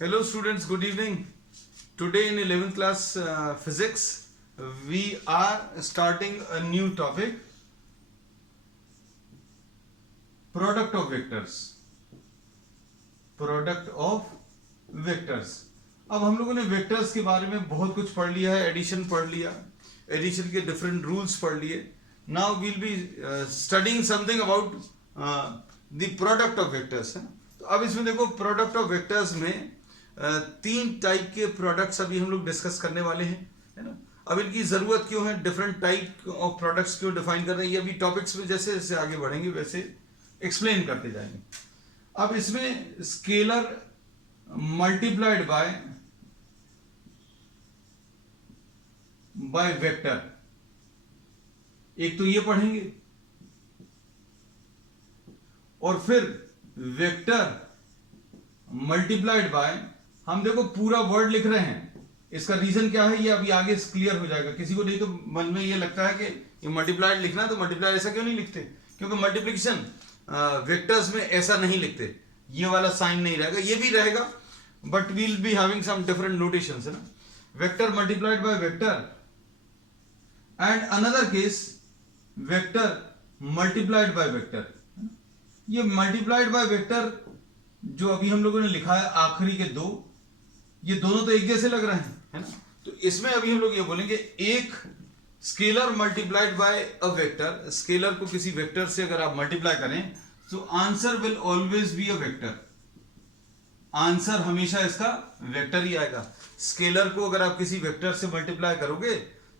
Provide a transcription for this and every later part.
Hello students, good evening. Today in 11th class physics, we are starting a new topic, product of vectors. Product of vectors. अब हम लोगों ने vectors के बारे में बहुत कुछ पढ़ लिया है, एडिशन पढ़ लिया, एडिशन के डिफरेंट रूल्स पढ़ लिए. Now we'll be studying something about the product of vectors. तो अब इसमें देखो, प्रोडक्ट ऑफ वेक्टर्स में तीन टाइप के प्रोडक्ट्स अभी हम लोग डिस्कस करने वाले हैं, है ना. अब इनकी जरूरत क्यों है, डिफरेंट टाइप ऑफ प्रोडक्ट्स क्यों डिफाइन कर रहे हैं, ये अभी टॉपिक्स में जैसे जैसे आगे बढ़ेंगे वैसे एक्सप्लेन करते जाएंगे. अब इसमें स्केलर मल्टीप्लाइड बाय वेक्टर, एक तो ये पढ़ेंगे, और फिर वेक्टर मल्टीप्लाइड बाय, हम देखो पूरा वर्ड लिख रहे हैं, इसका रीजन क्या है ये अभी आगे क्लियर हो जाएगा. किसी को नहीं तो मन में ये लगता है कि ये मल्टीप्लाइड लिखना, तो मल्टीप्लाइड ऐसा क्यों नहीं लिखते, क्योंकि मल्टीप्लिकेशन वेक्टर्स में ऐसा नहीं लिखते, ये वाला साइन नहीं रहेगा, ये भी रहेगा, but we'll be having some different notations, है ना. Vector multiplied by vector and another case vector multiplied by vector. ये मल्टीप्लाइड बाय वेक्टर जो अभी हम लोगों ने लिखा है आखिरी के दो, ये दोनों तो एक जैसे लग रहे हैं, है ना. तो इसमें अभी हम लोग ये बोलेंगे, एक scalar multiplied by a vector, scalar को किसी वेक्टर से अगर आप मल्टीप्लाई करें तो answer will always be a vector, answer हमेशा इसका वेक्टर ही आएगा. स्केलर को अगर आप किसी वेक्टर से मल्टीप्लाई करोगे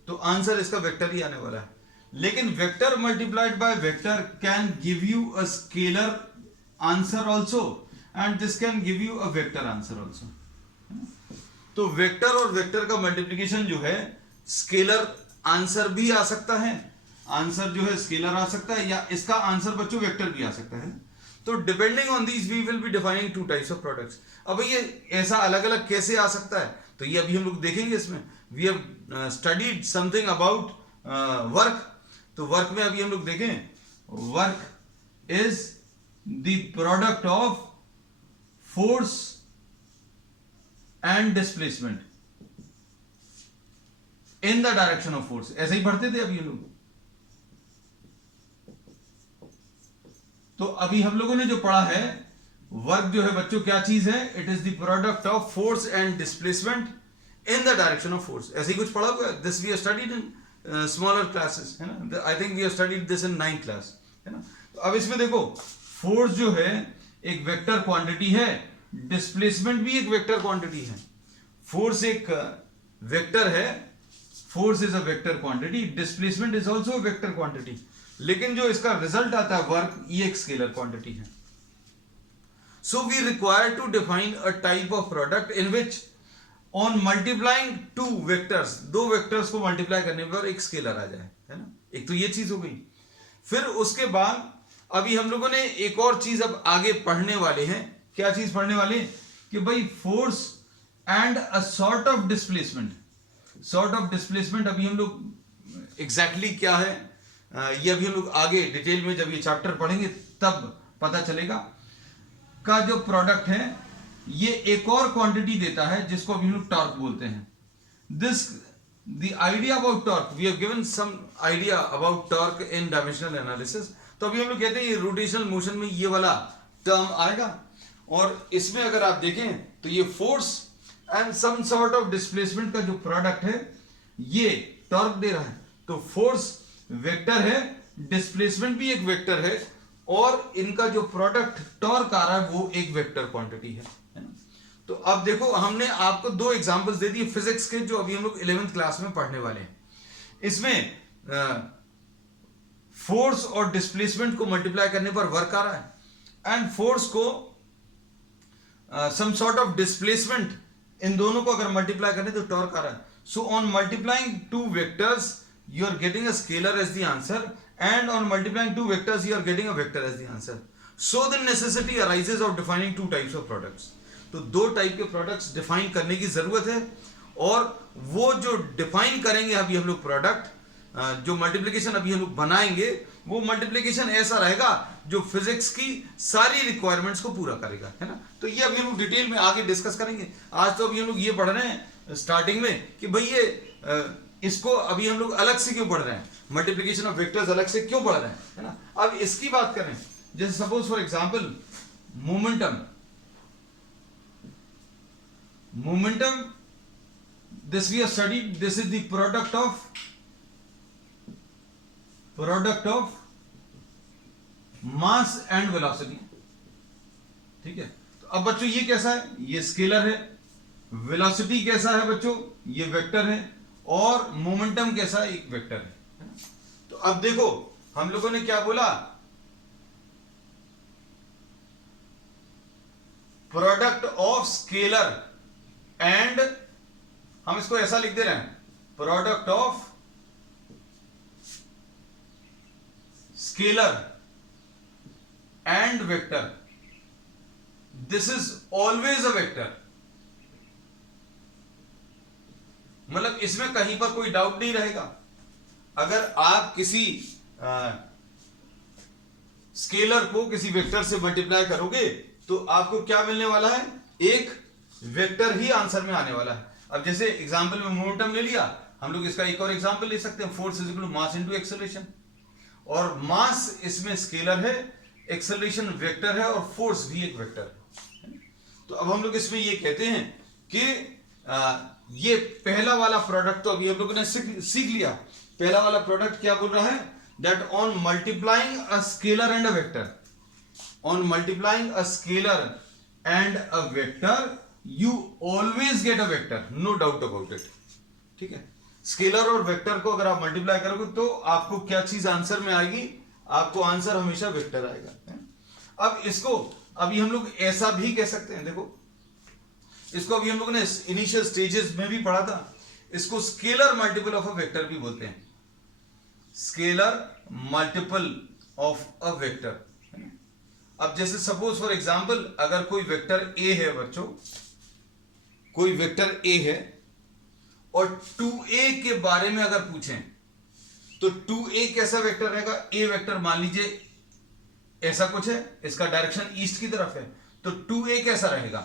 तो आंसर इसका वेक्टर ही आने वाला है. लेकिन vector multiplied by vector can give you a scalar answer also, and this can give you a vector answer also. तो वेक्टर और वेक्टर का मल्टीप्लिकेशन जो है, स्केलर आंसर भी आ सकता है, आंसर जो है स्केलर आ सकता है, या इसका आंसर बच्चों वेक्टर भी आ सकता है. तो depending on these we will be defining two types of products. अब ये ऐसा अलग अलग कैसे आ सकता है, तो ये अभी हम लोग देखेंगे. इसमें we have studied something about work. तो वर्क में अभी हम लोग देखें, work is the product of force and displacement in the direction of force. ऐसे ही पढ़ते थे अभी हम लोग. तो अभी हम लोगों ने जो पढ़ा है, वर्क जो है बच्चों क्या चीज है, it is the product of force and displacement in the direction of force. ऐसे ही कुछ पढ़ा हुआ है. This we have studied in smaller classes, है ना. I think we have studied this in 9th class, है ना. तो अब इसमें देखो, फोर्स जो है एक वेक्टर क्वांटिटी है, डिस्प्लेसमेंट भी एक वेक्टर क्वांटिटी है. फोर्स एक वेक्टर है, force is a vector quantity, displacement is also a vector quantity. लेकिन जो इसका रिजल्ट आता है वर्क, ये एक स्केलर क्वांटिटी है. So we require to define a type of product in which on multiplying two vectors, दो वेक्टर्स को मल्टीप्लाई करने पर एक स्केलर आ जाए, है ना. एक तो ये चीज हो गई. फिर उसके बाद अभी हम लोगों ने एक और चीज अब आगे पढ़ने वाले हैं. क्या चीज पढ़ने वाले हैं कि भाई force and a sort of displacement. Sort of displacement अभी हम लोग एग्जैक्टली क्या है, ये अभी हम लोग आगे डिटेल में जब ये चैप्टर पढ़ेंगे तब पता चलेगा. का जो प्रोडक्ट है ये एक और क्वांटिटी देता है जिसको अभी हम लोग टॉर्क बोलते हैं. This the idea about torque, we have given some idea about torque in dimensional analysis. तो अभी हम लोग कहते हैं ये रोटेशनल मोशन में ये वाला टर्म आएगा, और इसमें अगर आप देखें तो ये force and some sort of displacement का जो प्रोडक्ट है ये टॉर्क दे रहा है. तो फोर्स वेक्टर है, डिस्प्लेसमेंट भी एक वेक्टर है, और इनका जो प्रोडक्ट टॉर्क आ रहा है वो एक वेक्टर क्वांटिटी है ना. तो अब देखो, हमने आपको दो एग्जांपल्स दे दिए फिजिक्स के, जो अभी हम लोग 11th क्लास में पढ़ने वाले हैं. इसमें फोर्स और डिस्प्लेसमेंट को मल्टीप्लाई करने पर वर्क आ रहा है, एंड फोर्स को सम सॉर्ट ऑफ डिस्प्लेसमेंट, इन दोनों को अगर मल्टीप्लाई करें तो टॉर्क आ रहा है. So on multiplying two vectors you are getting a scalar as the answer, and on multiplying two vectors you are getting a vector as the answer. So the necessity arises of defining two types of products. तो दो type के products define करने की जरूरत है, और वो जो डिफाइन करेंगे अभी हम लोग प्रोडक्ट, जो मल्टीप्लिकेशन अभी हम लोग बनाएंगे, वो मल्टीप्लिकेशन ऐसा रहेगा जो फिजिक्स की सारी रिक्वायरमेंट्स को पूरा करेगा, है ना। तो ये अभी हम लोग डिटेल में आगे डिस्कस करेंगे। आज तो अभी हम लोग ये पढ़ रहे हैं स्टार्टिंग में कि भाई ये इसको अभी हम लोग अलग से क्यों पढ़ रहे हैं, मल्टीप्लिकेशन ऑफ वेक्टर्स अलग से क्यों पढ़ रहे हैं, है ना। अब इसकी बात करें, जैसे suppose for example momentum this we have studied, this is the product of mass and velocity, ठीक है। तो अब बच्चों ये कैसा है, ये स्केलर है, वेलोसिटी कैसा है बच्चों, ये वेक्टर है, और मोमेंटम कैसा है, एक वेक्टर है। तो अब देखो हम लोगों ने क्या बोला, प्रोडक्ट ऑफ स्केलर एंड, हम इसको ऐसा लिख दे रहे हैं, product of scalar and vector, this is always a vector. मतलब इसमें कहीं पर कोई डाउट नहीं रहेगा। अगर आप किसी स्केलर को किसी वेक्टर से मल्टीप्लाई करोगे तो आपको क्या मिलने वाला है, एक वेक्टर ही आंसर में आने वाला है। अब जैसे एग्जांपल में मोमेंटम ले लिया, हम लोग इसका एक और एग्जांपल ले सकते हैं, force is equal to mass into acceleration, और मास इसमें स्केलर है, एक्सेलरेशन वेक्टर है, और फोर्स भी एक वेक्टर है। तो अब हम लोग इसमें ये कहते हैं कि ये पहला वाला प्रोडक्ट तो अभी हम लोगों ने सीख लिया। पहला वाला प्रोडक्ट क्या बोल रहा है, that on multiplying a scalar and a vector, on multiplying a scalar and a vector you always get a vector, no doubt about it, ठीक है। स्केलर और वेक्टर को अगर आप मल्टीप्लाई करोगे तो आपको क्या चीज आंसर में आएगी, आपको आंसर हमेशा वेक्टर आएगा। अब इसको अभी हम लोग ऐसा भी कह सकते हैं, देखो इसको अभी हम लोगों ने इनिशियल स्टेजेस में भी पढ़ा था, इसको scalar multiple of a vector भी बोलते हैं, scalar multiple of a vector. अब जैसे सपोज फॉर एग्जांपल अगर कोई वेक्टर ए है बच्चों, कोई वेक्टर ए है और 2a के बारे में अगर पूछें तो 2a कैसा वेक्टर रहेगा, ए वेक्टर मान लीजिए ऐसा कुछ है, इसका डायरेक्शन ईस्ट की तरफ है, तो 2a कैसा रहेगा,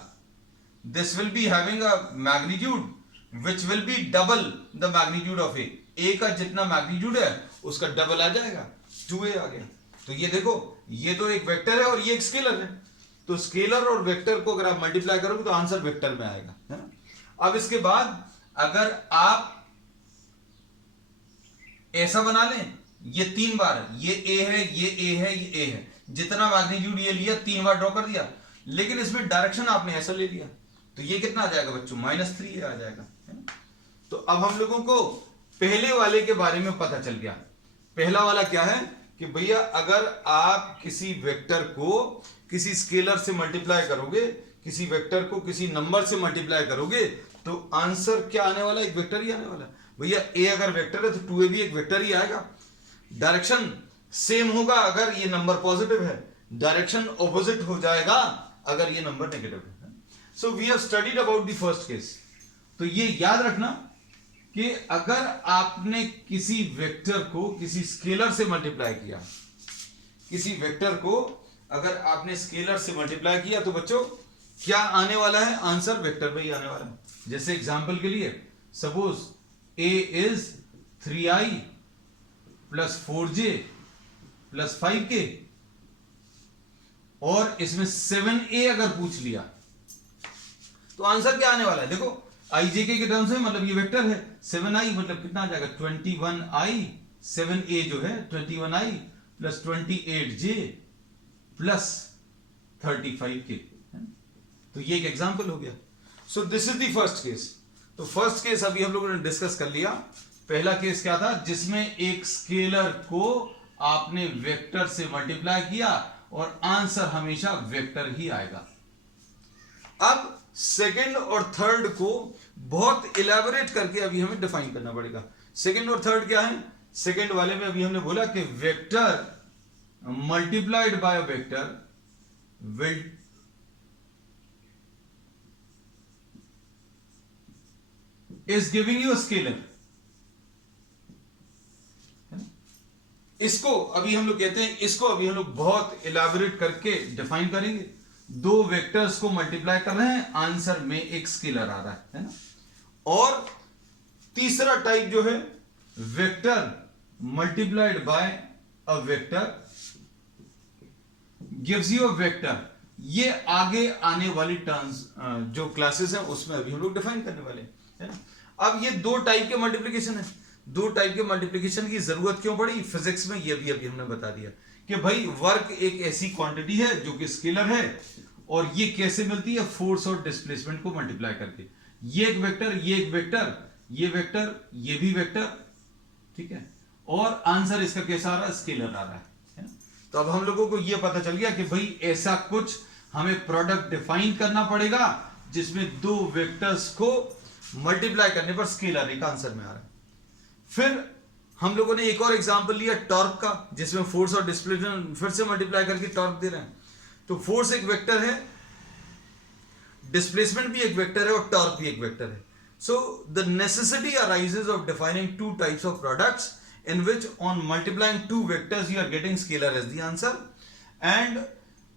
this will be having a magnitude which will be double the magnitude of A का जितना मैग्नीट्यूड है उसका डबल आ जाएगा, 2a आ गया। तो ये देखो ये तो एक वेक्टर है और ये एक स्केलर है, तो स्केलर और वेक्टर को अगर आप मल्टीप्लाई करोगे तो आंसर वेक्टर में आएगा, है ना। अब इसके बाद अगर आप ऐसा बना लें, ये 3 बार, ये ए है, ये ए है, ये ए है, जितना मैग्नीट्यूड ये लिया 3 बार ड्रॉ कर दिया, लेकिन इसमें डायरेक्शन आपने ऐसा ले लिया, तो ये कितना आ जाएगा बच्चों, -3 आ जाएगा, है ना। तो अब हम लोगों को पहले वाले के बारे में पता चल गया। पहला वाला क्या है कि भैया अगर आप किसी वेक्टर को किसी स्केलर से मल्टीप्लाई करोगे, किसी वेक्टर को किसी नंबर से मल्टीप्लाई करोगे तो आंसर क्या आने वाला, एक वेक्टर ही आने वाला। भैया ए अगर वेक्टर है तो 2a भी एक वेक्टर ही आएगा। डायरेक्शन सेम होगा अगर ये नंबर पॉजिटिव है, डायरेक्शन ऑपोजिट हो जाएगा अगर ये नंबर नेगेटिव है। So we have studied about the first case. तो ये याद रखना कि अगर आपने किसी वेक्टर को किसी स्केलर से मल्टीप्लाई किया, किसी वेक्टर को अगर आपने स्केलर से मल्टीप्लाई किया तो बच्चों क्या आने वाला है, आंसर वेक्टर में ही आने वाला है। जैसे एग्जांपल के लिए suppose a is 3i plus 4j plus 5k और इसमें 7a अगर पूछ लिया तो आंसर क्या आने वाला है, देखो ijk के टर्म्स में मतलब ये वेक्टर है, 7i मतलब कितना आ जाएगा 21i, 7a जो है 21i plus 28j plus 35k। तो ये एक एग्जांपल हो गया। So this is the first case. तो फर्स्ट केस अभी हम लोगों ने डिस्कस कर लिया। पहला केस क्या था, जिसमें एक स्केलर को आपने वेक्टर से मल्टीप्लाई किया और आंसर हमेशा वेक्टर ही आएगा। अब सेकंड और थर्ड को बहुत इलेबोरेट करके अभी हमें डिफाइन करना पड़ेगा। सेकंड और थर्ड क्या है, सेकंड वाले में अभी हमने बोला कि vector multiplied bye a vector will is giving you a scalar, इसको अभी हम लोग कहते हैं, इसको अभी हम लोग बहुत इलैबोरेट करके डिफाइन करेंगे। दो वेक्टर्स को मल्टीप्लाई कर रहे हैं, आंसर में एक स्केलर आ रहा है ना। और तीसरा टाइप जो है, vector multiplied bye a vector gives you a vector. ये आगे आने वाली टर्म्स जो क्लासेस हैं उसमें अभी हम लोग डिफाइन करने वाले हैं, है ना। अब ये दो टाइप के मल्टीप्लिकेशन है। दो टाइप के मल्टीप्लिकेशन की जरूरत क्यों पड़ी फिजिक्स में, ये भी अभी हमने बता दिया कि भाई वर्क एक ऐसी क्वांटिटी है जो कि स्केलर है, और ये कैसे मिलती है, फोर्स और डिस्प्लेसमेंट को मल्टीप्लाई करके। ये एक वेक्टर, ये एक वेक्टर, ये वेक्टर, ये भी वेक्टर, ठीक है, और आंसर इसका कैसा आ रहा है, स्केलर आ रहा है। तो अब हम लोगों को यह पता चल गया कि भाई ऐसा कुछ हमें प्रोडक्ट डिफाइन करना पड़ेगा जिसमें दो वेक्टर्स को मल्टीप्लाई करने पर स्केलर एक आंसर में आ रहा है। फिर हम लोगों ने एक और एग्जांपल लिया टॉर्क का, जिसमें फोर्स और डिस्प्लेसमेंट फिर से मल्टीप्लाई करके टॉर्क दे रहे हैं। तो फोर्स एक वेक्टर है, डिस्प्लेसमेंट भी एक वेक्टर है, और टॉर्क भी एक वेक्टर है। So the necessity arises of defining two types of products in which on multiplying two vectors you are getting scalar as the answer, and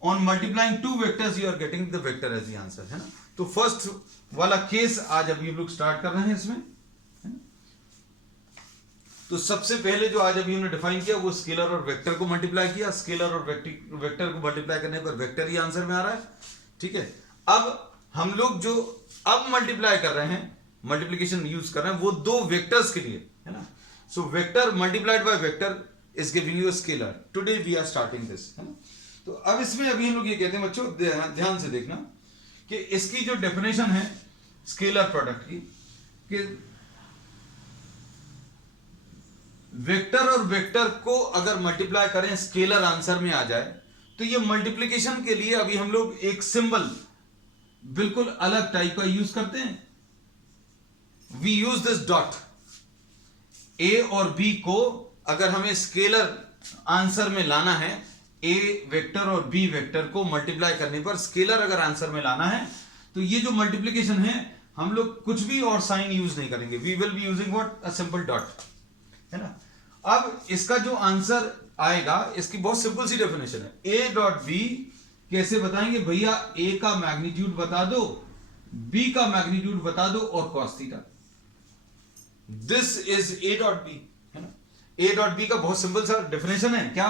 on multiplying two vectors you are getting the vector as the answer, है ना। तो first वाला case आज अभी हम लोग start कर रहे हैं इसमें, है ना। तो सबसे पहले जो आज अभी हमने डिफाइन किया वो स्केलर और वेक्टर को मल्टीप्लाई किया। स्केलर और वेक्टर को मल्टीप्लाई करने पर वेक्टर ही आंसर में आ रहा है, ठीक है। अब हम लोग जो अब मल्टीप्लाई कर रहे हैं, मल्टीप्लीकेशन यूज कर रहे हैं, वो दो वेक्टर्स के लिए, है ना। So vector multiplied by vector is giving you a scalar. Today we are starting this, है ना। तो अब इसमें अभी हम लोग ये कहते हैं बच्चों, ध्यान से देखना कि इसकी जो डेफिनेशन है स्केलर प्रोडक्ट की, कि वेक्टर और वेक्टर को अगर मल्टीप्लाई करें स्केलर आंसर में आ जाए, तो ये मल्टीप्लीकेशन के लिए अभी हम लोग एक सिंबल बिल्कुल अलग टाइप का यूज करते हैं। We use this dot. A और बी को अगर हमें स्केलर आंसर में लाना है, ए वेक्टर और बी वेक्टर को मल्टीप्लाई करने पर स्केलर अगर आंसर में लाना है, तो ये जो मल्टीप्लिकेशन है हम लोग कुछ भी और साइन यूज नहीं करेंगे। We will be using what, a simple dot, है ना। अब इसका जो आंसर आएगा, इसकी बहुत सिंपल सी डेफिनेशन है। ए डॉट बी कैसे बताएंगे भैया, ए का मैग्नीट्यूड बता दो, बी का मैग्नीट्यूड बता दो, और cos theta. This is A dot B, है ना। ए डॉट बी का बहुत सिंपल सा डेफिनेशन है, क्या,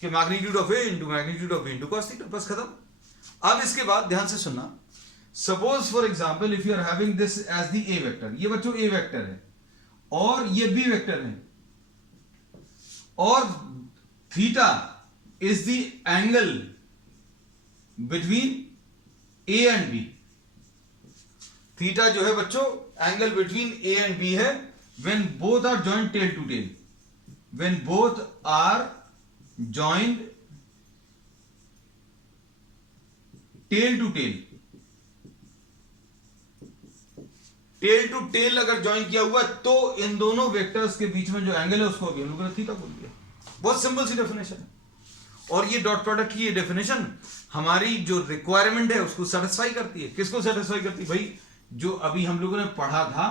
कि magnitude of A into magnitude of B into cos theta, बस खत्म। अब इसके बाद ध्यान से सुनना, suppose for example if you are having this as the A vector, ये बच्चों ए वेक्टर है और ये बी वेक्टर है, और theta is the angle between A and B. Theta जो है बच्चों angle between A and B है when both are joined tail to tail, when both are joined tail to tail, tail to tail अगर join किया हुआ तो इन दोनों vectors के बीच में जो एंगल है उसको अभी हम लोगों ने थीटा बोल दिया। बहुत सिंपल सी डेफिनेशन है, और ये डॉट प्रोडक्ट की ये डेफिनेशन हमारी जो रिक्वायरमेंट है उसको सेटिस्फाई करती है। किसको सेटिस्फाई करती है भाई, जो अभी हम लोगों ने पढ़ा था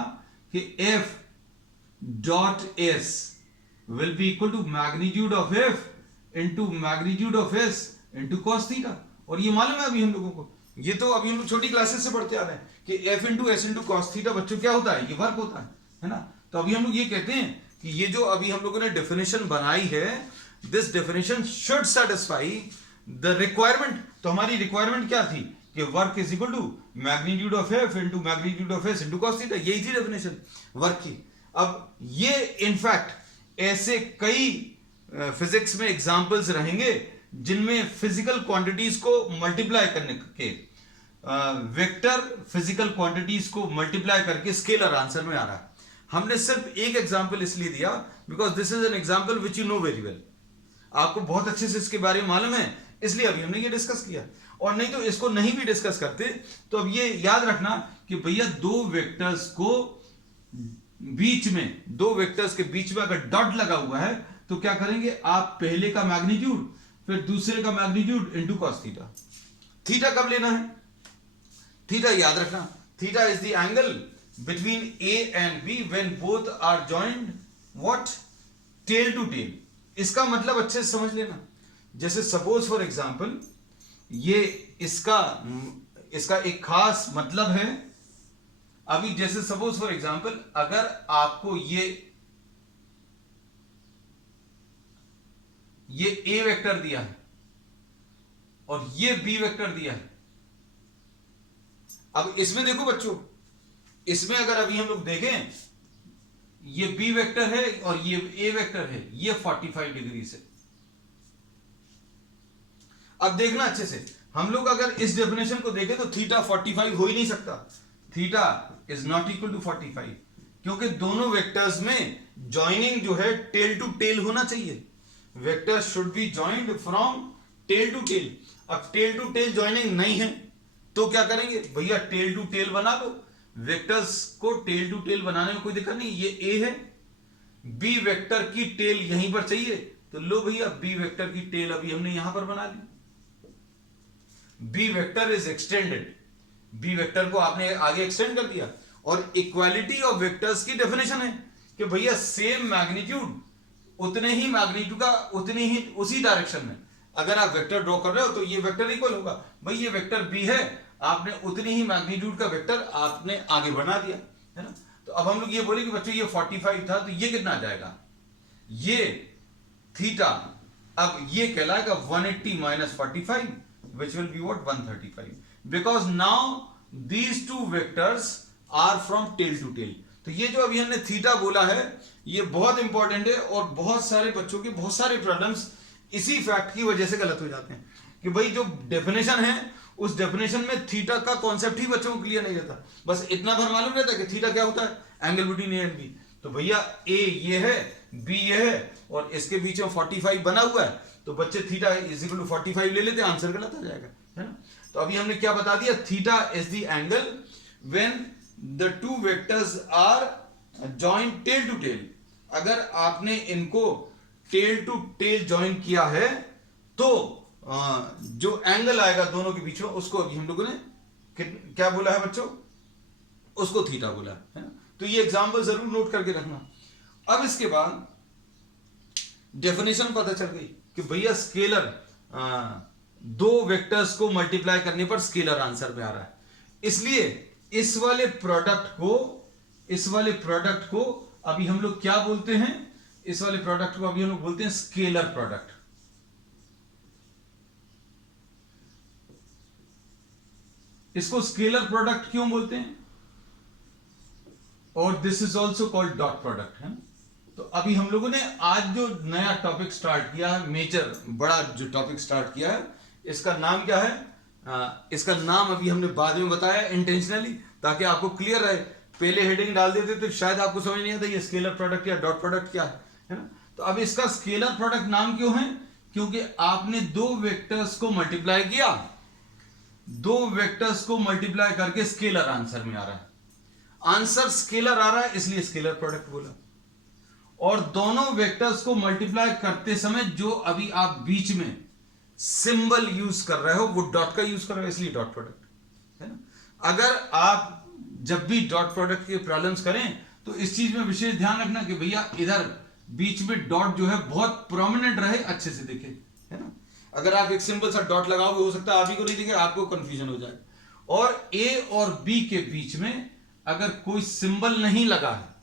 कि F dot S will be equal to magnitude of F into magnitude of S into cos theta. और ये मालूम है अभी हम लोगों को, ये तो अभी हम लोग छोटी क्लासेस से पढ़ते आ रहे हैं कि F into S into cos theta बच्चों क्या होता है, ये वर्क होता है ना। तो अभी हम लोग ये कहते हैं कि ये जो अभी हम लोगों ने डेफिनेशन बनाई है, this definition should satisfy the requirement. तो हमारी रिक्वायरमेंट क्या थी कि work is equal to magnitude of F into magnitude of S into cos theta, यही थी डेफिनेशन वर्क की। अब ये इनफैक्ट ऐसे कई फिजिक्स में एग्जांपल्स रहेंगे जिनमें फिजिकल क्वांटिटीज को मल्टीप्लाई करने के वेक्टर फिजिकल क्वांटिटीज को मल्टीप्लाई करके स्केलर आंसर में आ रहा है। हमने सिर्फ एक एग्जांपल इसलिए दिया because this is an example which you know very well, आपको बहुत अच्छे से इसके बारे में मालूम है, इसलिए अभी हमने ये डिस्कस किया। और नहीं तो इसको नहीं भी डिस्कस करते तो अब ये याद रखना कि भैया दो वेक्टर्स को बीच में, दो वेक्टर्स के बीच में अगर डॉट लगा हुआ है तो क्या करेंगे आप, पहले का मैग्नीट्यूड फिर दूसरे का magnitude into cos theta. Theta कब लेना है, थीटा याद रखना, theta is the angle between A and B when both are joined what, tail to tail. इसका मतलब अच्छे से समझ लेना। जैसे सपोज फॉर एग्जांपल ये इसका एक खास मतलब है। अभी जैसे सपोज फॉर एग्जांपल अगर आपको ये ए वेक्टर दिया है और ये बी वेक्टर दिया है। अब इसमें देखो बच्चों, इसमें अगर अभी हम लोग देखें, ये बी वेक्टर है और ये ए वेक्टर है, ये 45 डिग्री से। अब देखना अच्छे से, हम लोग अगर इस डेफिनेशन को देखें तो थीटा 45 हो ही नहीं सकता। Theta is not equal to 45, क्योंकि दोनों वेक्टर्स में जॉइनिंग जो है टेल टू टेल होना चाहिए। Vectors should be joined from tail to tail. अब टेल टू टेल जॉइनिंग नहीं है तो क्या करेंगे भैया, टेल टू टेल बना लो। वेक्टर्स को टेल टू टेल बनाने में कोई दिक्कत नहीं। ये ए है, बी वेक्टर की टेल यहीं पर चाहिए, तो लो भैया बी वेक्टर की टेल अभी हमने यहां पर बना ली। B vector is extended, B vector को आपने आगे एक्सटेंड कर दिया। और इक्वालिटी ऑफ वेक्टर्स की डेफिनेशन है कि भैया सेम मैग्नीट्यूड, उतने ही मैग्नीट्यूड का उतनी ही उसी डायरेक्शन में अगर आप वेक्टर ड्रॉ कर रहे हो तो ये वेक्टर इक्वल होगा। भाई ये वेक्टर बी है, आपने उतनी ही मैग्नीट्यूड का वेक्टर आपने आगे बढ़ा दिया, है ना। तो अब हम लोग ये बोले कि बच्चों ये 45 था, तो ये कितना आ जाएगा, ये थीटा अब ये कहलाएगा 180 minus 45 which will be what 135, because now these two vectors are from tail to tail। तो ये जो अभी हमने थीटा बोला है ये बहुत इंपॉर्टेंट है और बहुत सारे बच्चों के बहुत सारे प्रॉब्लम्स इसी फैक्ट की वजह से गलत हो जाते हैं कि भाई जो डेफिनेशन है उस डेफिनेशन में थीटा का कॉन्सेप्ट ही बच्चों को क्लियर नहीं रहता। बस इतना भर मालूम रहता है कि थीटा क्या होता है, angle between A and B. तो भैया ए ये है, बी ये है और इसके बीच में 45 बना हुआ है, तो बच्चे थीटा इज इक्वल टू 45 ले लेते हैं, आंसर गलत आ जाएगा, है ना। तो अभी हमने क्या बता दिया, theta is the angle when the two vectors are joint tail to tail. अगर आपने इनको टेल टू टेल जॉइन किया है तो जो एंगल आएगा दोनों के बीच में उसको अभी हम लोगों ने क्या बोला है बच्चों, उसको थीटा बोला है ना। तो ये एग्जांपल जरूर नोट करके रखना। अब इसके बाद डेफिनेशन पता चल गई कि भैया स्केलर दो वेक्टर्स को मल्टीप्लाई करने पर स्केलर आंसर में आ रहा है, इसलिए इस वाले प्रोडक्ट को अभी हम लोग क्या बोलते हैं, इस वाले प्रोडक्ट को अभी हम लोग बोलते हैं स्केलर प्रोडक्ट। इसको स्केलर प्रोडक्ट क्यों बोलते हैं, और this is also called dot product, है ना। तो अभी हम लोगों ने आज जो नया टॉपिक स्टार्ट किया है, मेजर बड़ा जो टॉपिक स्टार्ट किया है, इसका नाम क्या है, इसका नाम अभी हमने बाद में बताया इंटेंशनली ताकि आपको क्लियर रहे। पहले हेडिंग डाल देते तो शायद आपको समझ नहीं आता ये स्केलर प्रोडक्ट या डॉट प्रोडक्ट क्या है ना। तो अब इसका स्केलर प्रोडक्ट नाम क्यों है, क्योंकि आपने दो वेक्टर्स को मल्टीप्लाई किया, दो वेक्टर्स को मल्टीप्लाई करके स्केलर आंसर में आ रहा है, आंसर स्केलर आ रहा है इसलिए स्केलर प्रोडक्ट बोला। और दोनों वेक्टर्स को मल्टीप्लाई करते समय जो अभी आप बीच में सिंबल यूज कर रहे हो वो डॉट का यूज कर रहे हो, इसलिए डॉट प्रोडक्ट, है ना। अगर आप जब भी डॉट प्रोडक्ट के प्रॉब्लम्स करें तो इस चीज में विशेष ध्यान रखना कि भैया इधर बीच में डॉट जो है बहुत प्रोमिनेंट रहे, अच्छे से दिखे, है ना। अगर आप एक सिंपल सा डॉट लगाओगे हो सकता है आप ही को नहीं दिखे, आपको कंफ्यूजन हो जाए। और ए और बी के बीच में अगर कोई सिंबल नहीं लगा है,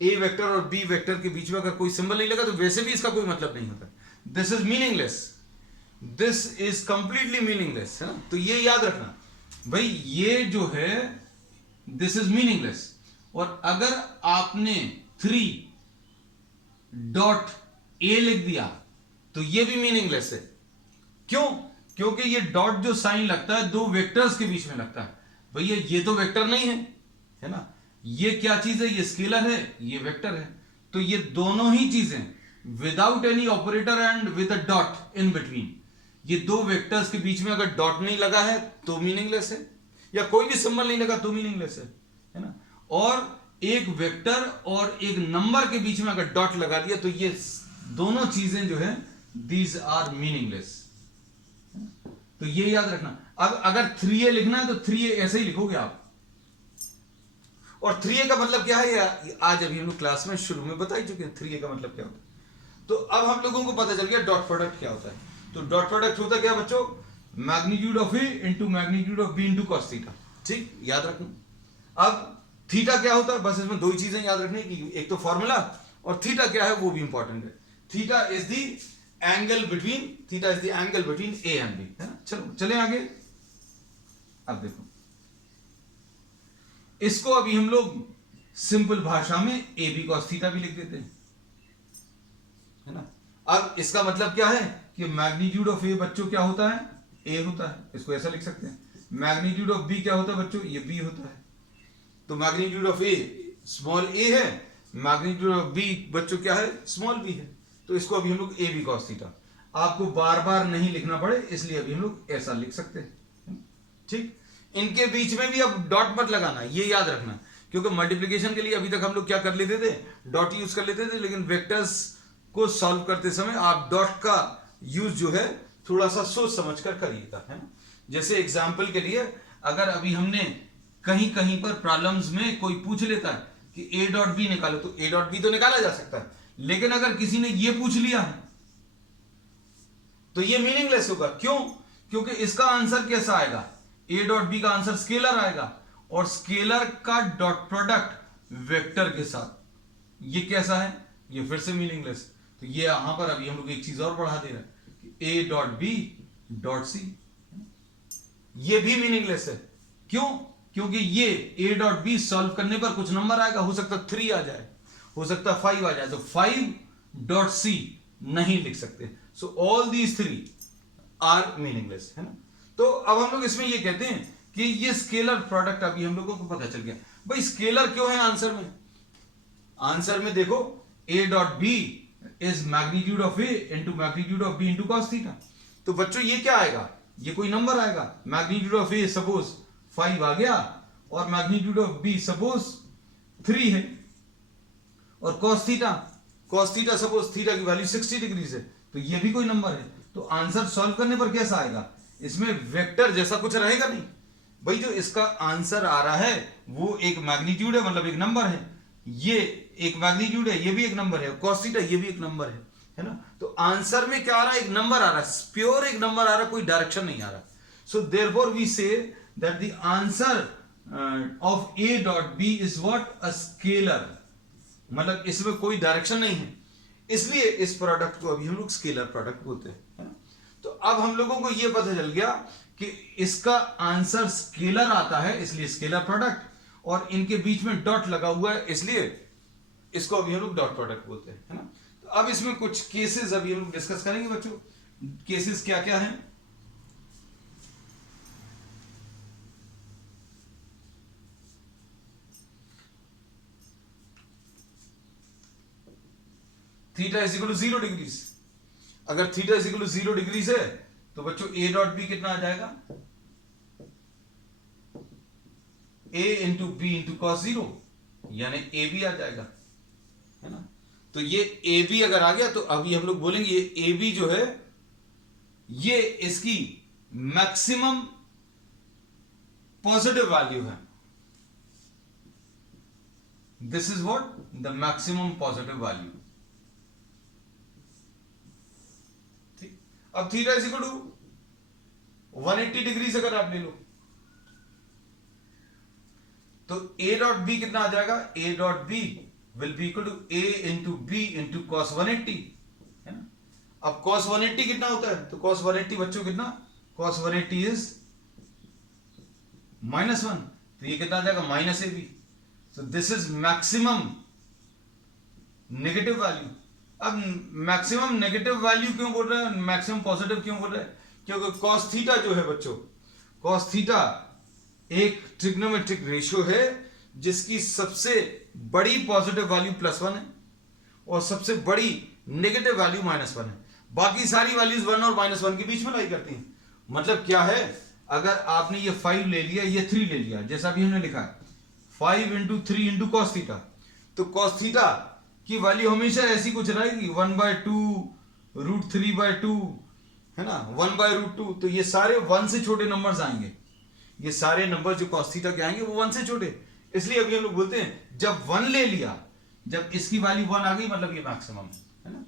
ए वेक्टर और बी वेक्टर के बीच में अगर कोई सिंबल नहीं लगा तो वैसे भी इसका कोई मतलब नहीं होता। This is meaningless, this is completely meaningless, है ना। तो ये याद रखना भाई, ये जो है दिस इज मीनिंगलेस। और अगर आपने 3 डॉट ए लिख दिया तो ये भी मीनिंगलेस है। क्यों, क्योंकि ये डॉट जो साइन लगता है दो वेक्टर्स के बीच में लगता है, भैया ये तो वेक्टर नहीं है ना। ये क्या चीज है, ये स्केलर है, ये वेक्टर है। तो ये दोनों ही चीजें without any operator and with a dot in between, ये दो वेक्टर्स के बीच में अगर डॉट नहीं लगा है तो मीनिंगलेस है, या कोई भी सिंबल नहीं लगा तो मीनिंगलेस है ना। और एक वेक्टर और एक नंबर के बीच में अगर डॉट लगा दिया तो ये दोनों चीजें जो है दीज आर मीनिंगलेस। तो ये याद रखना। अब अगर 3a लिखना है तो 3a ऐसे ही लिखोगे आप। और 3a का मतलब क्या है, ये आज अभी हम लोग क्लास में शुरू में बता ही चुके हैं 3a का मतलब क्या होता है। तो अब हम लोगों को पता चल गया डॉट प्रोडक्ट क्या होता है। तो डॉट प्रोडक्ट होता क्या बच्चों, magnitude of A into magnitude of B into cos theta. ठीक, याद रखना। अब थीटा क्या होता है, बस इसमें दो ही चीजें याद रखनी कि एक तो फॉर्मूला, और थीटा क्या है वो भी इंपॉर्टेंट है। Theta is the angle between A and B, है ना। चलो चले आगे। अब देखो इसको अभी हम लोग सिंपल भाषा में ए बी कॉस थीटा भी लिख देते हैं, है ना। अब इसका मतलब क्या है कि मैग्नीट्यूड ऑफ ए बच्चों क्या होता है, ए होता है, इसको ऐसा लिख सकते हैं। मैग्नीट्यूड ऑफ बी क्या होता है बच्चों, ये बी होता है। तो मैग्नीट्यूड ऑफ ए स्मॉल ए है, मैग्नीट्यूड ऑफ बी बच्चों क्या है, स्मॉल बी है। तो इसको अभी हम लोग ए बी कॉस थीटा, आपको बार बार नहीं लिखना पड़े इसलिए अभी हम लोग ऐसा लिख सकते हैं। ठीक, इनके बीच में भी अब डॉट मत लगाना, ये याद रखना, क्योंकि मल्टीप्लिकेशन के लिए अभी तक हम लोग क्या कर लेते थे, डॉट यूज कर लेते थे, लेकिन वेक्टर्स को सॉल्व करते समय आप डॉट का यूज जो है थोड़ा सा सोच समझ कर करिएगा, है ना। जैसे एग्जाम्पल के लिए अगर अभी हमने कहीं कहीं पर प्रॉब्लम्स में कोई पूछ लेता है कि ए डॉट बी निकालो, तो ए डॉट बी तो निकाला जा सकता है, लेकिन अगर किसी ने ये पूछ लिया है तो ये मीनिंगलेस होगा। क्यों? क्योंकि इसका आंसर कैसा आएगा, ए डॉट बी का आंसर स्केलर आएगा, और स्केलर का डॉट प्रोडक्ट वेक्टर के साथ, ये कैसा है, ये फिर से मीनिंगलेस। तो ये यहां पर अभी हम लोग एक चीज और बढ़ा दे रहे हैं कि A dot B dot C, ये भी मीनिंगलेस है। क्यों? क्योंकि ये ए डॉट बी सॉल्व करने पर कुछ नंबर आएगा, हो सकता 3 आ जाए, हो सकता 5 आ जाए, तो 5 डॉट सी नहीं लिख सकते। So all these 3 are meaningless, है ना। तो अब हम लोग इसमें ये कहते हैं कि ये स्केलर प्रोडक्ट अभी हम लोगों को पता चल गया। भाई स्केलर क्यों है आंसर में, आंसर में देखो A dot B is magnitude of A into magnitude of B into cos theta. तो बच्चों ये क्या आएगा, ये कोई नंबर आएगा। मैग्नीट्यूड ऑफ ए सपोज 5 आ गया, और मैग्नीट्यूड ऑफ बी सपोज 3 है, और कॉस थीटा सपोज थीटा की वैल्यू 60 डिग्री है, तो ये भी कोई नंबर है। तो आंसर सॉल्व करने पर कैसा आएगा, इसमें वेक्टर जैसा कुछ रहेगा नहीं। भाई जो इसका आंसर आ रहा है वो एक मैग्नीट्यूड है, मतलब एक नंबर है, ये एक मैग्नीट्यूड है, ये भी एक नंबर है, कॉस थीटा ये भी एक नंबर है ना। तो आंसर में क्या आ रहा है, एक नंबर आ रहा है, प्योर एक नंबर आ रहा है, कोई डायरेक्शन नहीं आ रहा। So therefore we say that the answer of A dot B is what, a scalar, मतलब इसमें कोई डायरेक्शन नहीं है, इसलिए इस प्रोडक्ट को अभी हम लोग स्केलर प्रोडक्ट बोलते हैं, है ना। तो अब हम लोगों को यह पता चल गया कि इसका आंसर स्केलर आता है, इसलिए स्केलर प्रोडक्ट, और इनके बीच में डॉट लगा हुआ है, इसलिए इसको अभी हम लोग डॉट प्रोडक्ट बोलते हैं, है ना। तो अब इसमें कुछ केसेस अभी हम लोग डिस्कस करेंगे बच्चों। केसेस क्या क्या हैं, theta is equal to 0 degrees. अगर theta is equal to 0 degrees है तो बच्चों ए डॉट बी कितना आ जाएगा, A into B into cos 0, यानी ए बी आ जाएगा, है ना। तो ये ए बी अगर आ गया तो अभी हम लोग बोलेंगे ये ए बी जो है ये इसकी मैक्सिमम पॉजिटिव वैल्यू है। This is what, the maximum positive value. ठीक, अब theta is equal to 180 degree अगर आप ले लो तो ए डॉट बी कितना आ जाएगा, A dot B will be equal to A into B into cos 180, है ना। अब कॉस 180 कितना होता है, तो कॉस 180 बच्चों कितना, कॉस 180 इज -1, तो ये कितना आ जाएगा माइनस ए बी। तो this is maximum negative value. अब मैक्सिमम नेगेटिव वैल्यू क्यों बोल रहे हैं, मैक्सिमम पॉजिटिव क्यों बोल रहे हैं, क्योंकि कॉस थीटा जो है बच्चों, कॉस थीटा एक ट्रिग्नोमेट्रिक रेशियो है जिसकी सबसे बड़ी पॉजिटिव वैल्यू +1 है और सबसे बड़ी नेगेटिव वैल्यू -1 है। बाकी सारी वैल्यूज 1 और -1 के बीच में लाई करती हैं। मतलब क्या है, अगर आपने ये 5 ले लिया, ये 3 ले लिया, जैसा भी हमने लिखा है 5 इंटू 3 इंटू कॉस थीटा, तो कॉस थीटा की वैल्यू हमेशा ऐसी कुछ रहेगी 1/2 √3/2, है ना, 1/√2। तो ये सारे 1 से छोटे नंबर्स आएंगे, ये सारे नंबर जो कॉस थीटा के आएंगे वो 1 से छोटे। इसलिए अभी हम लोग बोलते हैं जब 1 ले लिया, जब इसकी वैल्यू 1 आ गई मतलब ये मैक्सिमम है ना।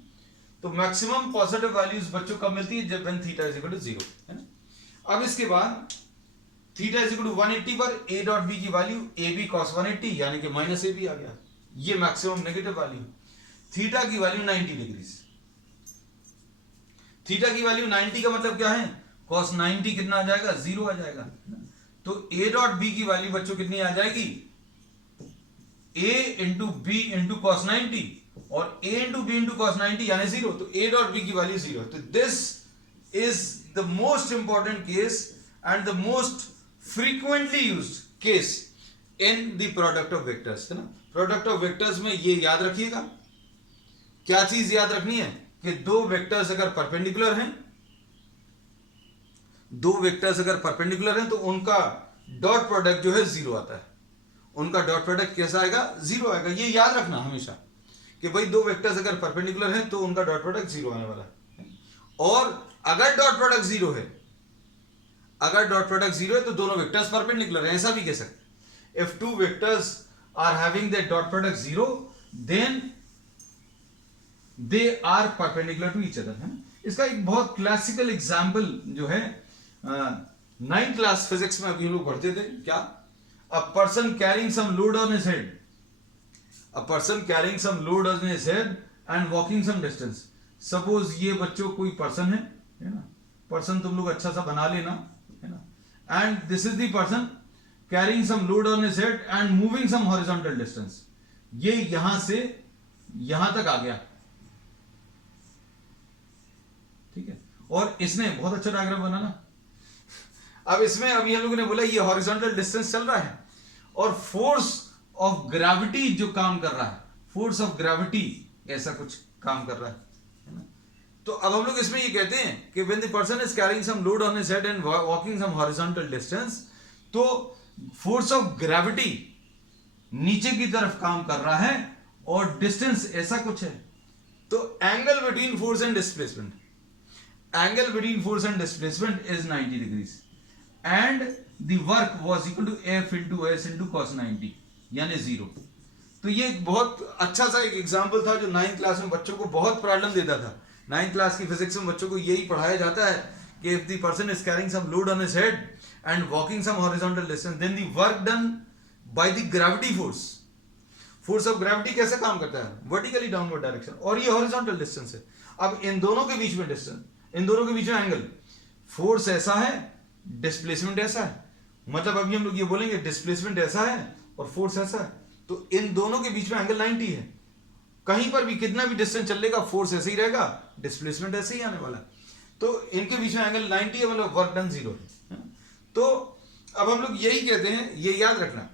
तो मैक्सिमम पॉजिटिव वैल्यूज बच्चों कब मिलती है? जब when theta is equal to 0, है ना। अब इसके बाद थीटा इज इक्वल टू 180 पर ए डॉट बी की वैल्यू ए बी कॉस 180 यानी कि माइनस ए बी आ गया, ये मैक्सिमम नेगेटिव वैल्यू। थीटा की वैल्यू 90 डिग्री, थीटा की वैल्यू 90 का मतलब क्या है? कॉस 90 कितना आ जाएगा? 0 आ जाएगा। तो ए डॉट बी की वैल्यू बच्चों कितनी आ जाएगी? a into B into cos 90 और a into B into cos 90 यानी 0। तो a डॉट बी की वैल्यू 0। तो this is the most important case and the most frequently used case in the product of vectors, है ना। Product of vectors में ये याद रखिएगा, क्या चीज याद रखनी है कि दो वेक्टर्स अगर परपेंडिकुलर हैं, दो वेक्टर्स अगर परपेंडिकुलर हैं तो उनका डॉट प्रोडक्ट जो है 0 आता है। उनका डॉट प्रोडक्ट कैसा आएगा? 0 आएगा। ये याद रखना हमेशा कि भाई दो वेक्टर्स अगर परपेंडिकुलर हैं तो उनका डॉट प्रोडक्ट 0 आने वाला है। और अगर डॉट प्रोडक्ट 0 है, अगर डॉट प्रोडक्ट 0 है तो दोनों वेक्टर्स परपेंडिकुलर हैं, ऐसा भी कह सकते। If two vectors are having the dot product 0 then they are perpendicular to each other, है ना। इसका एक बहुत क्लासिकल एग्जांपल जो है 9th क्लास फिजिक्स में अभी हम लोग पढ़ते थे, क्या? A person carrying some load on his head, a person carrying some load on his head and walking some distance. Suppose ये बच्चों कोई पर्सन है ना, पर्सन तुम लोग अच्छा सा बना लेना, है ना। And this is the person carrying some load on his head and moving some horizontal distance. ये यहां से यहां तक आ गया, ठीक है। और इसने बहुत अच्छा डायग्राम बनाना। अब इसमें अभी हम लोगों ने बोला ये हॉरिजॉन्टल डिस्टेंस चल रहा है और फोर्स ऑफ ग्रेविटी जो काम कर रहा है, फोर्स ऑफ ग्रेविटी ऐसा कुछ काम कर रहा है ना। तो अब हम लोग इसमें ये कहते हैं कि when the person is carrying some load on his head and walking some horizontal distance, तो फोर्स ऑफ ग्रेविटी नीचे की तरफ काम कर रहा है और डिस्टेंस ऐसा कुछ है। तो angle between force and displacement, angle between force and displacement is 90 degrees and the work was equal to F into S into cos 90 यानी 0। तो ये एक बहुत अच्छा सा एक एग्जांपल था जो 9th क्लास में बच्चों को बहुत प्रॉब्लम देता था। 9th क्लास की फिजिक्स में बच्चों को यही पढ़ाया जाता है कि if the person is carrying some load on his head and walking some horizontal distance then the work done by the gravity force, force of gravity कैसे काम करता है? वर्टिकली डाउनवर्ड डायरेक्शन, और ये हॉरिजॉन्टल डिस्टेंस है। अब इन दोनों के बीच में डिस्टेंस, इन दोनों के बीच में एंगल, फोर्स ऐसा है, डिस्प्लेसमेंट ऐसा है। मतलब अभी हम लोग ये बोलेंगे डिस्प्लेसमेंट ऐसा है और फोर्स ऐसा है, तो इन दोनों के बीच में एंगल 90 है। कहीं पर भी कितना भी डिस्टेंस चलेगा फोर्स ऐसे ही रहेगा, डिस्प्लेसमेंट ऐसे ही आने वाला है। तो इनके बीच में एंगल 90 है, मतलब वर्क डन 0 है। तो अब हम लोग यही कहते हैं, ये याद रखना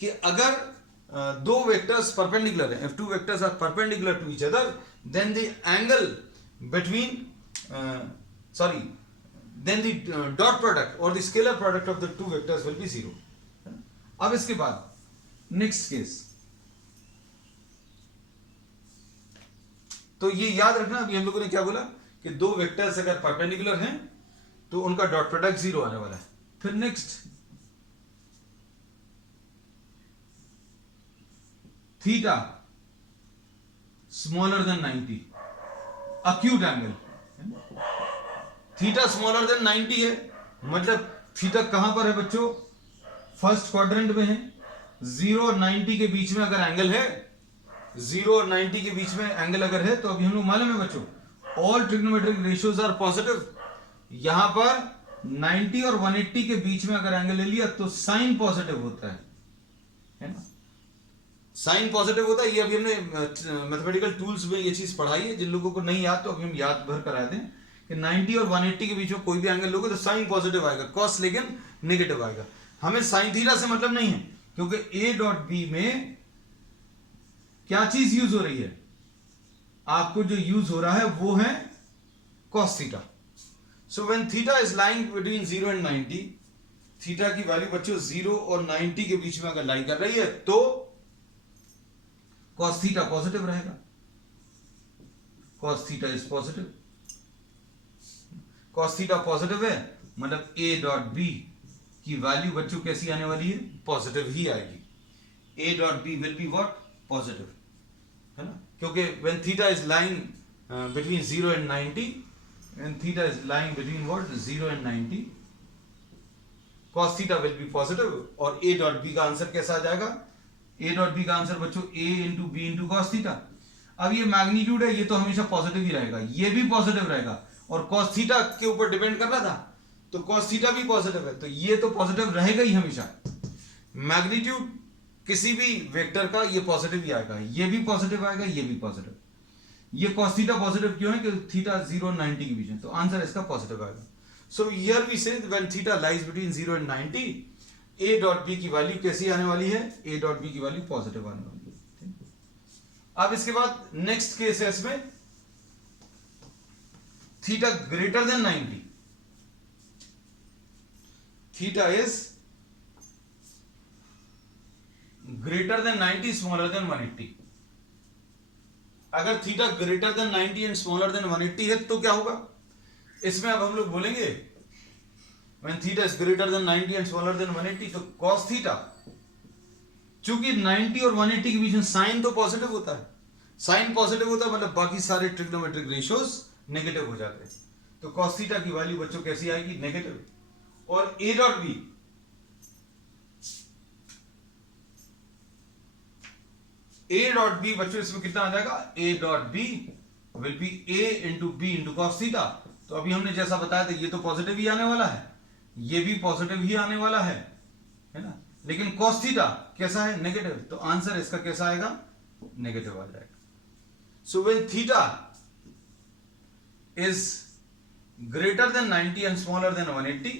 कि अगर दो वेक्टर्स परपेंडिकुलर हैं, if two vectors are perpendicular to each other then the angle between then the dot product or the scalar product of the two vectors will be 0। अब इसके बाद नेक्स्ट केस, तो ये याद रखना अभी हम लोगों ने क्या बोला कि दो वेक्टर्स अगर परपेंडिकुलर हैं तो उनका डॉट प्रोडक्ट 0 आने वाला है। फिर next, theta smaller than 90, acute angle. Theta smaller than 90 है, मतलब थीटा कहां पर है बच्चों? फर्स्ट क्वाड्रेंट में है। 0 और 90 के बीच में अगर एंगल है, 0 और 90 के बीच में एंगल अगर है, तो अभी हम लोग मालूम है बच्चों all trigonometric ratios are positive. यहां पर 90 और 180 के बीच में अगर एंगल ले लिया तो साइन पॉजिटिव होता है ना। साइन पॉजिटिव होता है। ये अभी हमने मैथमेटिकल टूल्स में ये चीज पढ़ाई है। जिन लोगों को नहीं याद तो अभी हम याद भर करा दें कि 90 और 180 के बीच में कोई भी एंगल लोगे तो साइन पॉजिटिव आएगा, कॉस लेकिन नेगेटिव आएगा। हमें साइन थीटा से मतलब नहीं है, क्योंकि ए डॉट बी में क्या चीज यूज हो रही है? आपको जो यूज हो रहा है वो है cos theta. So when theta is lying between 0 and 90, theta की वैल्यू बच्चों 0 और 90 के बीच में अगर लाई कर रही है तो cos थीटा पॉजिटिव रहेगा। cos theta is positive, cos theta positive है, मतलब a डॉट बी की वैल्यू बच्चों कैसी आने वाली है? पॉजिटिव ही आएगी। a dot B will be what? Positive, है ना, क्योंकि when theta is lying between 0 and 90 and theta is lying between what 0 and 90, cos theta will be positive और a dot b का आंसर कैसा आ जाएगा? a dot b का answer बच्चों a into b into cos theta। अब ये magnitude है, ये तो हमेशा पॉजिटिव ही रहेगा, ये भी पॉजिटिव रहेगा और cos थीटा के ऊपर डिपेंड कर रहा था तो cos थीटा भी पॉजिटिव है, तो ये तो पॉजिटिव रहेगा ही हमेशा। मैग्नीट्यूड किसी भी वेक्टर का ये पॉजिटिव ही आएगा, ये भी पॉजिटिव आएगा, ये भी पॉजिटिव। ये cos थीटा पॉजिटिव क्यों है? कि थीटा 0 और 90 के बीच है, तो आंसर इसका पॉजिटिव आएगा। सो हियर वी से when theta lies between 0 and 90, a dot b की वैल्यू कैसी आने वाली है? a डॉट b की वैल्यू पॉजिटिव आने वाली है। अब इसके बाद नेक्स्ट केस है इसमें theta greater than 90, theta is greater than 90 smaller than 180। अगर theta greater than 90 and smaller than 180 है तो क्या होगा? इसमें अब हम लोग बोलेंगे when theta is greater than 90 and smaller than 180, तो cos theta, चूंकि 90 और 180 के बीच में साइन तो पॉजिटिव होता है, साइन पॉजिटिव होता है मतलब बाकी सारे ट्रिग्नोमेट्रिक रेशियोज नेगेटिव हो जाते हैं, तो cos थीटा की वैल्यू बच्चों कैसी आएगी? नेगेटिव। और a dot b, a dot b बच्चों इसमें कितना आ जाएगा? a dot b will be a into b into cos theta. तो अभी हमने जैसा बताया था ये तो पॉजिटिव ही आने वाला है, ये भी पॉजिटिव ही आने वाला है ना, लेकिन cos थीटा कैसा है? नेगेटिव, तो आंसर इसका कैसा आएगा? नेगेटिव आ जाएगा। So when theta is greater than 90 and smaller than 180,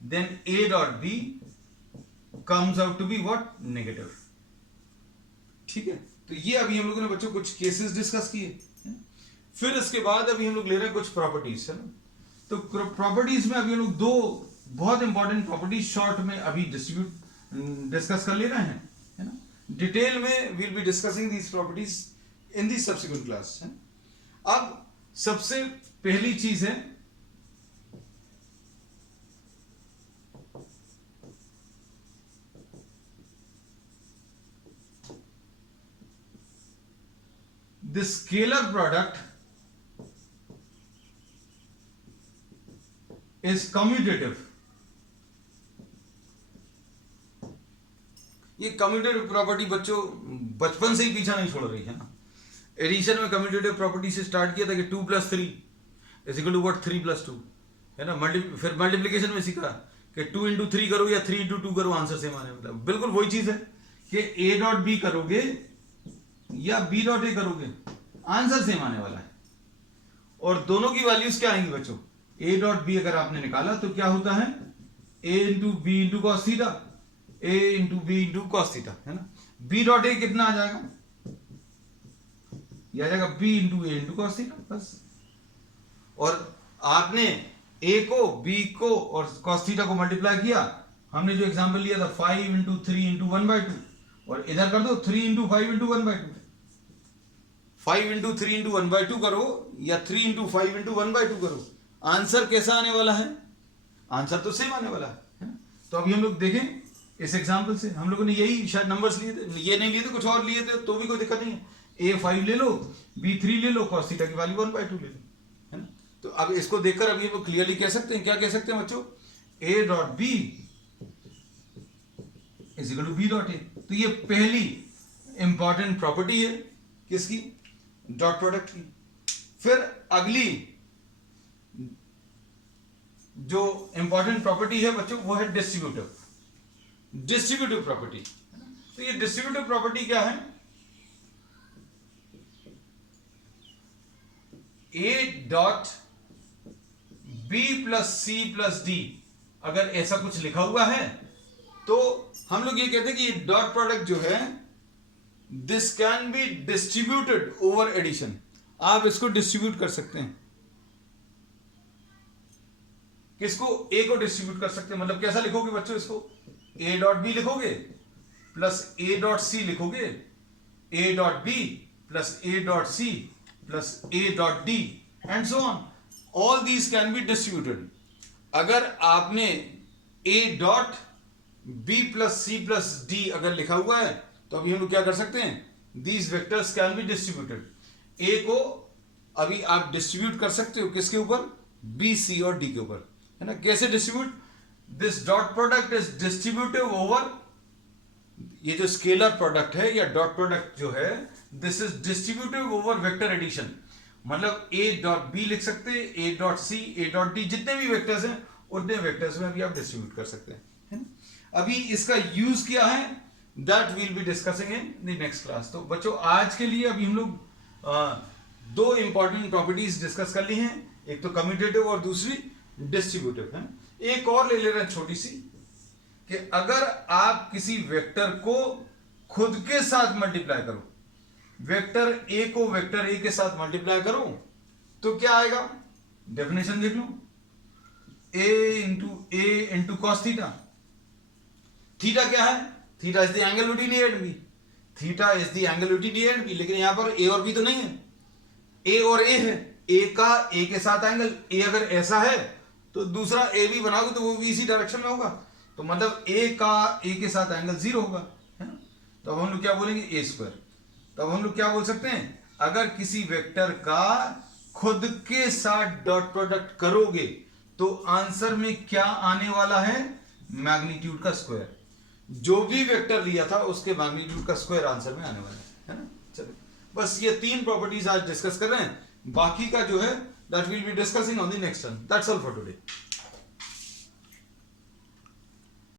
then a dot b comes out to be what? Negative. ठीक है, तो ये अभी हम लोगों ने बच्चों कुछ केसेस डिस्कस किए। फिर इसके बाद अभी हम लोग ले रहे हैं कुछ प्रॉपर्टीज, है ना। तो प्रॉपर्टीज में अभी हम लोग दो बहुत इंपॉर्टेंट प्रॉपर्टीज शॉर्ट में अभी डिस्कस कर ले रहे हैं, है ना। डिटेल में we'll be discussing these properties in the subsequent class. अब सबसे पहली चीज है the scalar product is commutative। ये कम्यूटेटिव प्रॉपर्टी बच्चों बचपन से ही पीछा नहीं छोड़ रही है ना। एडिशन में कम्यूटेटिव प्रॉपर्टी से स्टार्ट किया था कि 2 + 3 इज इक्वल टू व्हाट 3 + 2, है ना। फिर मल्टीप्लिकेशन में सीखा कि 2 × 3 करो या 3 × 2 करो, आंसर सेम आने मतलब बिल्कुल वही चीज है कि a डॉट b करोगे या b डॉट a करोगे, आंसर सेम आने वाला है। और दोनों की वैल्यूज क्या आएंगी बच्चों? a डॉट b अगर आपने निकाला तो क्या होता है? a × b × cos theta, a × b × cos theta, है ना। b डॉट a कितना आ जाएगा? यह आ जाएगा b × a × cos थीटा, बस। और आपने a को b को और cos थीटा को मल्टीप्लाई किया, हमने जो एग्जांपल लिया था 5 × 3 × 1/2, और इधर कर दो 3 × 5 × 1/2। 5 × 3 × 1/2 करो या 3 × 5 × 1/2 करो, आंसर कैसा आने वाला है? आंसर तो सेम आने वाला है ना? तो अभी हम लोग देखें इस एग्जांपल से, हम लोगों ने यही शायद नंबर्स लिए थे, ये नहीं लिए थे, कुछ और लिए थे, तो भी कोई दिक्कत नहीं है। a 5 ले लो, b 3 ले लो, cos थीटा की वैल्यू 1/2 ले लो, है ना। तो अब इसको देखकर अभी हम लोग क्लियरली कह सकते हैं, क्या कह सकते हैं बच्चों? a dot b is equal to b dot a। तो ये पहली इंपॉर्टेंट प्रॉपर्टी है किसकी? डॉट प्रोडक्ट की। फिर अगली जो इंपॉर्टेंट प्रॉपर्टी है बच्चों वो है डिस्ट्रीब्यूटिव प्रॉपर्टी। तो ये डिस्ट्रीब्यूटिव प्रॉपर्टी क्या है? a dot b + c + d अगर ऐसा कुछ लिखा हुआ है तो हम लोग ये कहते हैं कि ये डॉट प्रोडक्ट जो है this can be distributed over addition. आप इसको डिस्ट्रीब्यूट कर सकते हैं। किसको? a को डिस्ट्रीब्यूट कर सकते हैं। मतलब कैसा लिखोगे बच्चों इसको? a डॉट b लिखोगे प्लस a डॉट c लिखोगे, a dot b plus a dot c plus a dot d and so on. All these can be distributed. अगर आपने a dot b plus c plus d अगर लिखा हुआ है तो अभी हम लोग क्या कर सकते हैं? These vectors can be distributed. a को अभी आप डिस्ट्रीब्यूट कर सकते हो किसके ऊपर, बी, सी और डी के ऊपर, है ना। कैसे distribute, this dot product is distributive over, ये जो स्केलर प्रोडक्ट है या डॉट प्रोडक्ट जो है, this is distributive over vector addition, मतलब ए डॉट बी लिख सकते हैं, a dot c, a dot d, जितने भी वेक्टर्स हैं उतने वेक्टर्स में अभी आप डिस्ट्रीब्यूट कर सकते हैं, है ना? अभी इसका यूज क्या है, that will be discussing in the next class. तो बच्चों आज के लिए अभी हम लोग दो इंपॉर्टेंट प्रॉपर्टीज डिस्कस कर ली हैं, एक तो कम्यूटेटिव और दूसरी डिस्ट्रीब्यूटिव, है ना। एक और ले ले रहे हैं छोटी सी, कि अगर आप किसी वेक्टर को खुद के साथ मल्टीप्लाई करो, वेक्टर ए को वेक्टर ए के साथ मल्टीप्लाई करो तो क्या आएगा, डेफिनेशन देख लो, a into cos theta. Theta क्या है, theta is the angle between A and B, theta is the angle between A and b, लेकिन यहां पर ए और बी तो नहीं है, ए और ए है, ए का ए के साथ एंगल, ए अगर ऐसा है तो दूसरा ए बी बनाओगे तो वो भी इसी डायरेक्शन में होगा, तो मतलब ए का ए के साथ एंगल 0 होगा, है ना। तो अब हम लोग क्या बोलेंगे, ए स्क्वायर। तो अब हम लोग क्या बोल सकते हैं, अगर किसी वेक्टर का खुद के साथ डॉट प्रोडक्ट करोगे तो आंसर में क्या आने वाला है, मैग्नीट्यूड का स्क्वायर, जो भी वेक्टर लिया था उसके मैग्नीट्यूड का स्क्वायर आंसर में आने वाला है ना। चलो बस ये 3 प्रॉपर्टीज आज डिस्कस कर रहे हैं, बाकी का जो है that will be discussing on the next one. That's all for today.